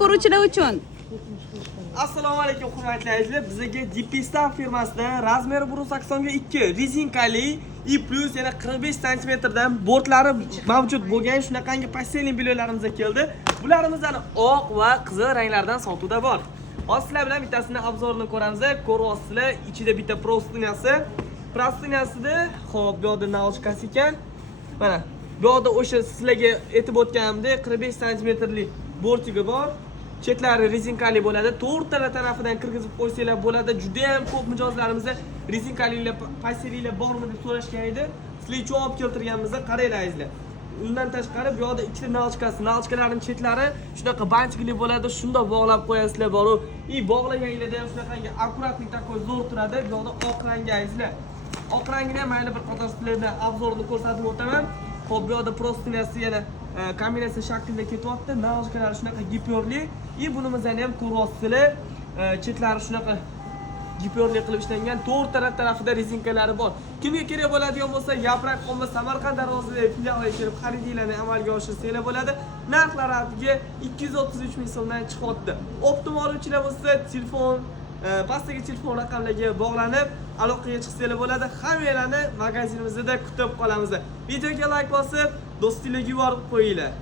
ko'ruvchilar uchun. Assalomu alaykum hurmatli azizlar. Bizga Dipistan firmasidan razmeri 1.80 ga 2 rezinkali i plus yana 45 sm dan bortlari mavjud bo'lgan shunaqangi pastelni biloylarimizga keldi. Bularimizni oq va qizil ranglardan sotuvda bor. Hozir sizlar bilan bittasini obzorini ko'ramiz. Ko'ryapsizlar, ichida bitta prostiniyasi. Prostiniyasida xo'p, bu yerda naochkasi ekan. Mana bu yerda o'sha sizlarga aytib o'tganimdek 45 sm bortiga bor. Chetlari rezinkali bo'ladi. To'rttala tarafidan kirgizib qo'ysanglar bo'ladi. Juda ham ko'p mijozlarimizda rezinkalilar, pastellar bormi deb so'rashgan edi. Sizlar javob keltirganimizda qaranglar. Undan tashqari bu yerda ikkita nalchkasi, nalchkalarning chetlari shunaqa banchikli bo'ladi. Shunda bog'lab qo'yasizlar boru. Bog'laganingizda ham shunaqangi akkuratlik takoy zo'r turadi. Bu yerda oq rangi azizlar. Oq rangini mayli bir qator sizlarga obzorini ko'rsatib o'taman. Xo'p, bu yerda prostiniyasi yana kombinatsiya shaklida ketyapti. Nalchkalari shunaqa giperli. Bunimizdan ham ko'ryapsizlar, chetlari shunaqa giperli qilib ishlangan. To'rt tarafida rezinkalari bor. Kimga kerak bo'ladigan bo'lsa, Yaprak Xonma Samarqand darvozasida filialiga kelib xaridinglarni amalga oshirsanglar bo'ladi. Narxlari atiga 233 ming so'mdan chiqyapti. Optim oluvchilar bo'lsa, telefon pastdagi telefon raqamlariga bog'lanib aloqaga chiqsanglar bo'ladi. Hammalarni magazinimizda kutib qolamiz. Videoga like bosib, do'stinglarga yuborib qo'yinglar.